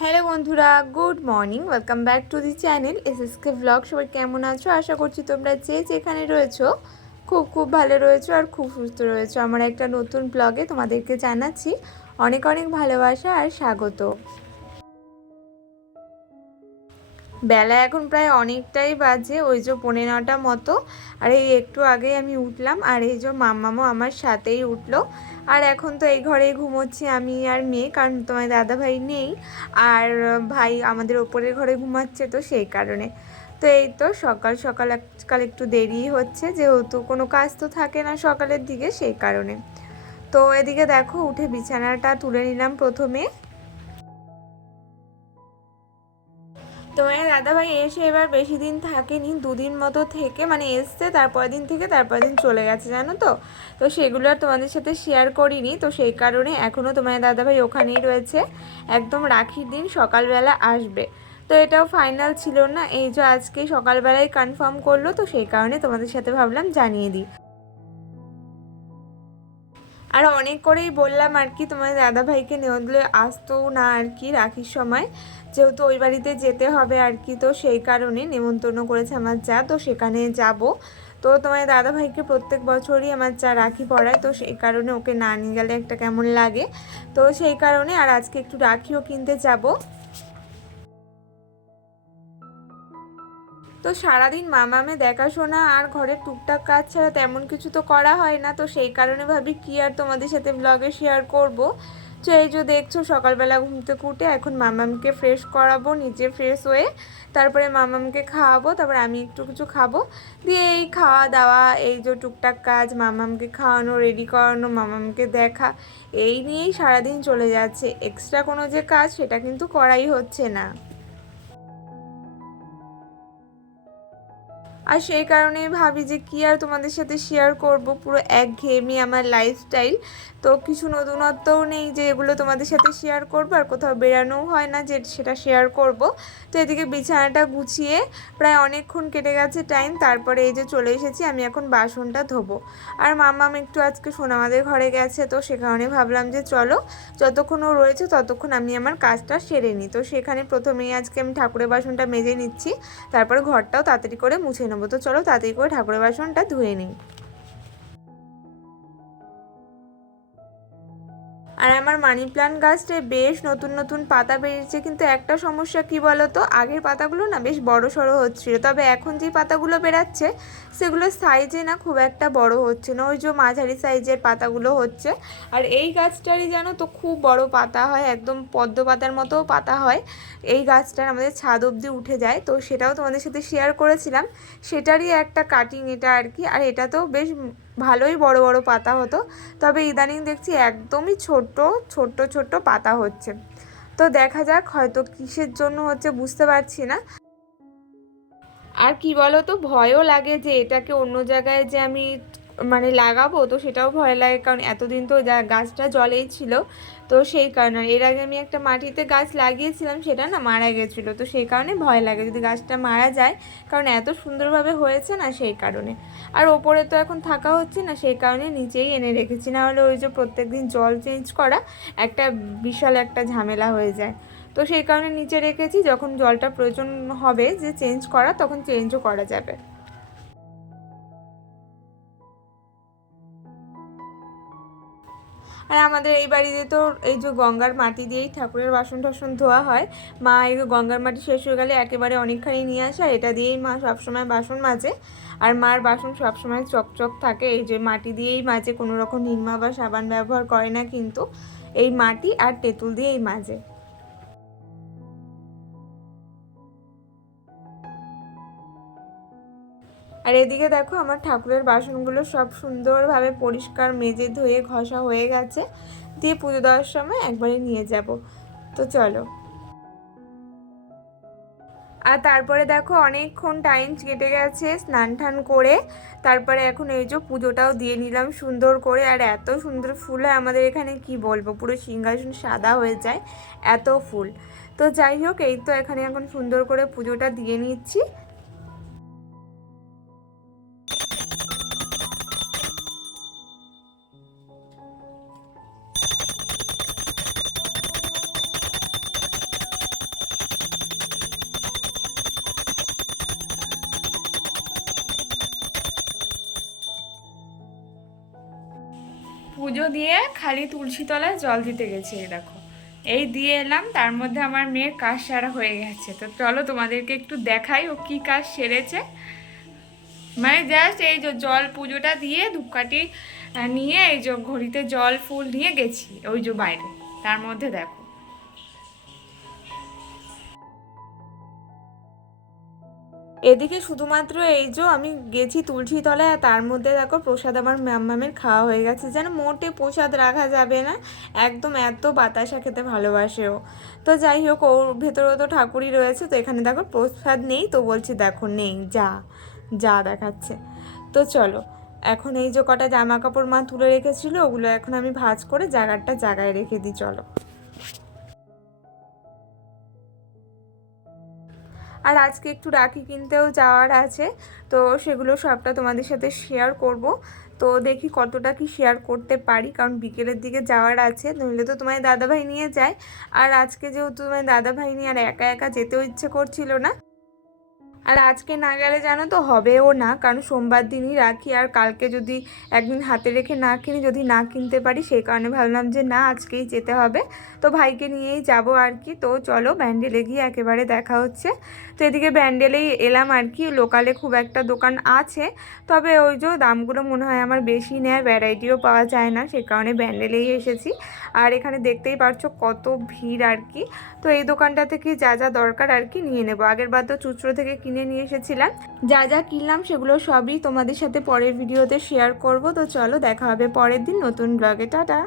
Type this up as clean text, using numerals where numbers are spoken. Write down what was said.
Hello বন্ধুরা, good morning. Welcome back to the channel SSK blog. সবাই কেমন আছো? আশা করছি তোমরা যে যেখানে রয়েছো খুব খুব ভালো রয়েছো আর খুব সুস্থ রয়েছো। আমার একটা নতুন ব্লগে তোমাদেরকে জানাচ্ছি অনেক অনেক ভালোবাসা আর স্বাগত। বেলা এখন প্রায় অনেকটাই বাজে, ওই যে 9:30 মতো। আর এই একটু আগেই আমি উঠলাম, আর এই যে মাম্মামও আমার সাথেই উঠলো। আর এখন তো এই ঘরেই ঘুমোচ্ছি আমি আর মেয়ে, কারণ তোমার দাদা ভাই নেই। আর ভাই আমাদের ওপরের ঘরে ঘুমাচ্ছে, তো সেই কারণে। তো এই তো সকাল সকাল আজকাল একটু দেরি হচ্ছে, যেহেতু কোনো কাজ তো থাকে না সকালের দিকে, সেই কারণে। তো এদিকে দেখো উঠে বিছানাটা তুলে নিলাম প্রথমে। তোমার দাদাভাই এসে এবার বেশি দিন থাকেনি, 2 দিন মতো থেকে মানে এসছে, তারপর দিন থেকে তারপর দিন চলে গেছে, জানো তো। তো সেগুলো আর তোমাদের সাথে শেয়ার করিনি, তো সেই কারণে এখনও তোমার দাদাভাই ওখানেই রয়েছে। একদম রাখির দিন সকালবেলা আসবে। তো এটাও ফাইনাল ছিল না, এই যে আজকে সকালবেলায় কনফার্ম করলো, তো সেই কারণে তোমাদের সাথে ভাবলাম জানিয়ে দিই। আর অনেক করেই বললাম আর কি, তোমার দাদাভাইকে নেওয়া আসতো না আর কি রাখির সময়, যেহেতু ওই বাড়িতে যেতে হবে আর কি, তো সেই কারণে নেমন্তন্ন করেছে আমার যা, তো সেখানে যাব। তো তোমার দাদাভাইকে প্রত্যেক বছরই আমার যা রাখি পড়ায়, তো সেই কারণে ওকে না নিয়ে গেলে একটা কেমন লাগে। তো সেই কারণে আর আজকে একটু রাখিও কিনতে যাব। তো সারাদিন মামামে দেখাশোনা আর ঘরের টুকটাক কাজ ছাড়া তেমন কিছু তো করা হয় না, তো সেই কারণে ভাবি কি আর তোমাদের সাথে ব্লগে শেয়ার করব। তো এই যে দেখছো সকালবেলা ঘুম থেকে উঠে এখন মামামকে ফ্রেশ করাবো, নিজে ফ্রেশ হয়ে তারপরে মামামকে খাওয়াবো, তারপরে আমি একটু কিছু খাবো। দিয়ে এই খাওয়া দাওয়া, এই যে টুকটাক কাজ, মামামকে খাওয়ানো, রেডি করানো, মামামকে দেখা, এই নিয়েই সারাদিন চলে যাচ্ছে। এক্সট্রা কোনো যে কাজ সেটা কিন্তু করাই হচ্ছে না। আর সেই কারণেই ভাবি যে কি আর তোমাদের সাথে শেয়ার করব, পুরো একঘেয়েমি আমার লাইফস্টাইল। তো কিছু নতুনত্বও নেই যে এগুলো তোমাদের সাথে শেয়ার করব, আর কোথাও বেরানোও হয় না যে সেটা শেয়ার করব। তো এদিকে বিছানাটা গুছিয়ে প্রায় অনেকক্ষণ কেটে গেছে টাইম, তারপরে এই যে চলে এসেছি, আমি এখন বাসনটা ধোবো। আর মাম্মাম একটু আজকে সোনামাদের ঘরে গেছে, তো সে কারণে ভাবলাম যে চলো যতক্ষণ ও রয়েছে ততক্ষণ আমি আমার কাজটা সেরে নিই। তো সেখানে প্রথমেই আজকে আমি ঠাকুরের বাসনটা মেজে নিচ্ছি, তারপরে ঘরটাও তাড়াতাড়ি করে মুছে নেবো। তো চলো তাড়াতাড়ি করে ঠাকুরের বাসনটা ধুয়ে নিই। আর আমার মানি প্ল্যান্ট গাছটায় বেশ নতুন নতুন পাতা বেরিয়েছে, কিন্তু একটা সমস্যা কি বলো তো, আগের পাতাগুলো না বেশ বড় সড়ো হচ্ছিল, তবে এখন যে পাতাগুলো বেরাচ্ছে সেগুলো সাইজে না খুব একটা বড় হচ্ছে না, ওই যে মাঝারি সাইজের পাতাগুলো হচ্ছে। আর এই গাছটারই জানো তো খুব বড় পাতা হয়, একদম পদ্ম পাতার মতোও পাতা হয়। এই গাছটার আমাদের ছাদ অবধি উঠে যায়, তো সেটাও তোমাদের সাথে শেয়ার করেছিলাম। সেটারই একটা কাটিং এটা আর কি। আর এটাতেও বেশ ভালোই বড় বড় পাতা হতো, তবে ইদানিং দেখছি একদমই ছোট ছোট ছোট পাতা হচ্ছে। তো দেখা যাক হয়তো কিসের জন্য হচ্ছে বুঝতে পারছি না। আর কি বলো তো, ভয়ও লাগে যে এটাকে অন্য জায়গায় যে আমি মানে লাগাবো, তো সেটাও ভয় লাগে, কারণ এতদিন তো গাছটা জলেই ছিল। তো সেই কারণে এর আগে আমি একটা মাটিতে গাছ লাগিয়েছিলাম, সেটা না মারা গেছিলো, তো সেই কারণে ভয় লাগে যদি গাছটা মারা যায়, কারণ এত সুন্দরভাবে হয়েছে না, সেই কারণে। আর ওপরে তো এখন থাকা হচ্ছে না, সেই কারণে নিচেই এনে রেখেছি, না হলে ওই যে প্রত্যেকদিন জল চেঞ্জ করা একটা বিশাল একটা ঝামেলা হয়ে যায়। তো সেই কারণে নিচে রেখেছি, যখন জলটা প্রয়োজন হবে যে চেঞ্জ করা তখন চেঞ্জও করা যাবে। আর আমাদের এই বাড়িতে তো এই যে গঙ্গার মাটি দিয়েই ঠাকুরের বাসন টাসন ধোয়া হয়। মা এই গঙ্গার মাটি শেষ হয়ে গেলে একেবারে অনেকখানি নিয়ে আসে, আর এটা দিয়েই মা সবসময় বাসন মাজে। আর মার বাসন সবসময় চকচক থাকে, এই যে মাটি দিয়েই মাজে, কোনো রকম নির্মা বা সাবান ব্যবহার করে না কিন্তু, এই মাটি আর তেঁতুল দিয়েই মাজে। আর এদিকে দেখো আমার ঠাকুরের বাসনগুলো সব সুন্দরভাবে পরিষ্কার মেজে ধুয়ে ঘষা হয়ে গেছে, দিয়ে পুজো দেওয়ার সময় একবারে নিয়ে যাব। তো চলো। আর তারপরে দেখো অনেকক্ষণ টাইম কেটে গেছে স্নান টান করে, তারপরে এখন এই যে পুজোটাও দিয়ে নিলাম সুন্দর করে। আর এত সুন্দর ফুল হয় আমাদের এখানে, কি বলবো, পুরো সিংহাসন সাদা হয়ে যায়, এত ফুল। তো যাই হোক, এই তো এখানে এখন সুন্দর করে পুজোটা দিয়ে নিচ্ছি। পুজো দিয়ে খালি তুলসী তলায় জল দিতে গেছি, এই দেখো এই দিয়ে এলাম, তার মধ্যে আমার মেয়ের কাজ সারা হয়ে গেছে। তো চলো তোমাদেরকে একটু দেখাই ও কি কাজ সেরেছে। মানে জাস্ট এই যে জল পুজোটা দিয়ে ধূপকাঠি নিয়ে এই যে ঘড়িতে জল ফুল নিয়ে গেছি ওই যে বাইরে, তার মধ্যে দেখো এদিকে শুধুমাত্র এই যে আমি গেছি তুলসী তলায়, আর তার মধ্যে দেখো প্রসাদ আমার মাম্মামের খাওয়া হয়ে গেছে। যেন মোটে প্রসাদ রাখা যাবে না, একদম এত বাতাসা খেতে ভালোবাসে ও। তো যাই হোক, ওর ভেতরেও তো ঠাকুরই রয়েছে, তো এখানে দেখো প্রসাদ নেই, তো বলছি দেখো নেই, যা যা দেখাচ্ছে। তো চলো এখন এই যে কটা জামা কাপড় মা তুলে রেখেছিল ওগুলো এখন আমি ভাঁজ করে জায়গায় রেখে দিই। চলো, আর আজকে একটু রাখি কিনতেও যাওয়ার আছে, তো সেগুলো সবটা তোমাদের সাথে শেয়ার করব। তো দেখি কতটা কি শেয়ার করতে পারি, কারণ বিকেলের দিকে যাওয়ার আছে, নইলে তো তোমার দাদাভাই নিয়ে যায়। আর আজকে যেহেতু তোমার দাদাভাই নিয়ে আর একা একা যেতেও ইচ্ছে করছিল না, আর আজকে না গেলে জানো তো হবেও না, কারণ সোমবার দিনই রাখি, আর কালকে যদি একদিন হাতে রেখে না কিনি, যদি না কিনতে পারি, সেই কারণে ভাবলাম যে না আজকেই যেতে হবে, তো ভাইকে নিয়েই যাব আর কি। তো চলো ব্যান্ডেলে গিয়ে একেবারে দেখা হচ্ছে। তো এদিকে ব্যান্ডেলেই এলাম আর কি, লোকালে খুব একটা দোকান আছে, তবে ওই যে দামগুলো মনে হয় আমার বেশি নেয়, ভ্যারাইটিও পাওয়া যায় না, সে কারণে ব্যান্ডেলেই এসেছি। আর এখানে দেখতেই পারছো কত ভিড় আর কি। তো এই দোকানটা থেকে যা যা দরকার আর কি নিয়ে নেবো। আগের বার তো চুচড়ো থেকে কিনে নিয়ে এসেছিলাম, যা যা কিনলাম সেগুলো সবই তোমাদের সাথে পরের ভিডিওতে শেয়ার করব। তো চলো দেখা হবে পরের দিন নতুন ব্লগে, টাটা।